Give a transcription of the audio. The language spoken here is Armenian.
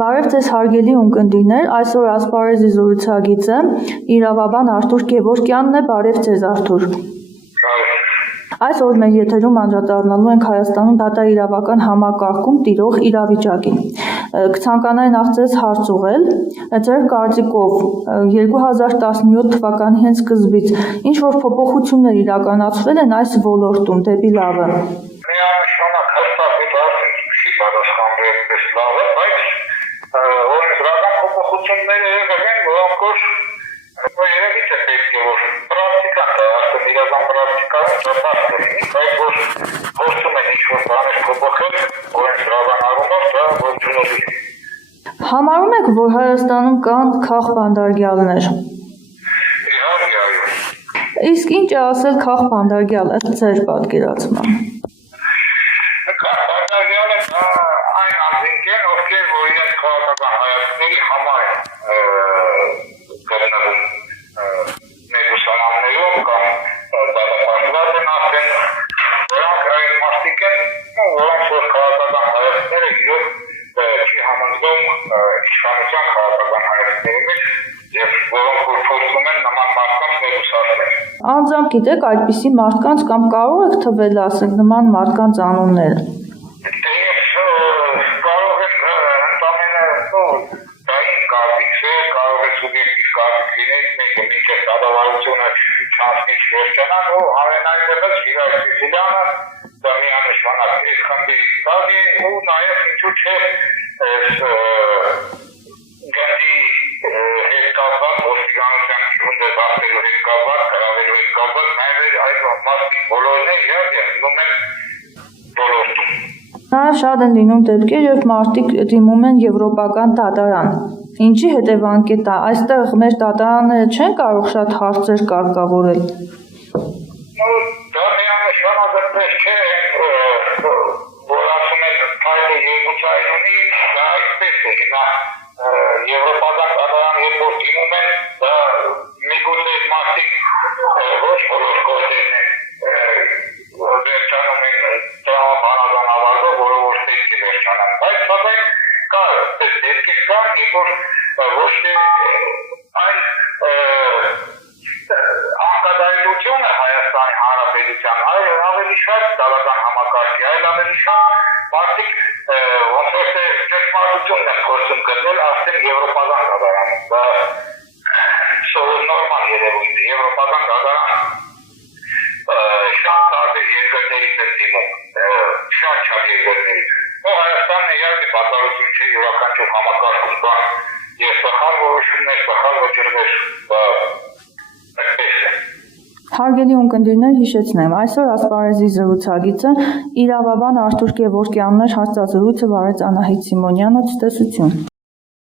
Բարև ձեզ հարգելի ունկնդիրներ, այսօր ասպարեզի զրուցակիցը իրավաբան Արթուր Գևորգյանն է, բարև ձեզ Արթուր։ Այսօր մեր եթերում անդրադառնալու ենք Հայաստանում դատարանիրավական համակարգում տիրող իրավիճակին։ Կցանկանայի նախ ձեզ հարց ուղղել, ձեր կարծիքով 2017 թվականի հենց սկզբից ինչ որ փոփոխություններ իրականացվել են այս ոլորտում դեպի լավը։ Միանշանակ հստակ չի պատասխանվել այդպես լավը, բայց օրենսդրական փոփոխությունները եղել են, որոնք երևի թե պետք է որ պրակտիկան դարձն իրական պրակտիկայում ծրված լինի, բայց որ փորձում են ինչ-որ բաներ փոփոխել օրենսդրական առումով, դա ողջունելի է։ Համարում եք, որ Հայաստանում կան քաղբանդարգյալներ։ Իհարկե, այո։ Իսկ ինչ է ասել քաղբանդարգյալը ձեր պատկերացման։ Քաղբանդարգյալը այն անձինք են, ովքեր որ իրենց քաղաքական հայացքների համար գտնվում ներուսանաններում կամ դատապարտված են ասեն, որոնք այն մարդիկ են, որոնց որ քաղաքական հայացքները իրոք չի համընկնում իշխանության քաղաքական հայացքների մեջ եւ որոնք որ փորձում են նման մարդկանց ներուսացնել։ Անձամբ գիտեք այդպիսի մարդկանց կամ կարող եք թվել ասենք նման մարդկանց անունները։ Կարող է ընդամենը դային կարծիք է, կարող է սուբյեկտիվ կարծիք լինել, մեկը մինչև դատավարությունը չանցնի չվերջանան, ու ամենայնպես Գիրայր Սիլյանը դա միանշանակ այս խմբի բաժ է, ու նաև ինչու՞ չէ գնդի հետ կապված, ոստիկանության քիվունդեզացելու հետ կապված, գրավելու հետ կապված, նաև այդ մարդիկ բոլորն են իհարկե ընդունում են ոլորտում։ Նաև շատ են լինում դեպքեր, երբ մարդիկ դիմում են եվրոպական դատարան։ Ինչի հետևանք է դա, այստեղ մեր դատարանները չեն կարող շատ հարցեր կարգավորել։ Դա միանշանակ այդպես չէ, որ ասում են փայլը երկու ծայր ունի, դա այդպես է, հիմա եվրոպական դատարան երբ որ դիմում են, դա միգուցե մարդիկ ոչ բոլոր գործերն են վերջանում են տրամաբանական ավարտով, որը որ պետք է վերջանան, բայց սակայն կա դեպքեր կան, երբ որ ոչ թե այն անկատարելությունը Հայաստանի Հանրապետության, այլ ավելի շատ դատական համակարգի, այլ ավելի շատ մարդիկ ոնց որ թե ճշմարտությունն են փորձում գտնել արդեն եվրոպական դատարանում, դա նորմալ երևույթ է, եվրոպական դատարան շատ տարբեր երկրներից են դիմում, շատ երկրներից։ Հայաստանն իհարկե բացառություն չէ, յուրաքանչյուր համակարգում կան եւ սխալ որոշումներ, սխալ վճռներ, այդպես է։ Հարգելի ունկնդիրներ, հիշեցնեմ, այսօր ասպարեզի զրուցակիցը իրավաբան Արթուր Գևորգյանն էր, հարցազրույցը վարեց Անահիտ Սիմոնյանը, ցտեսություն։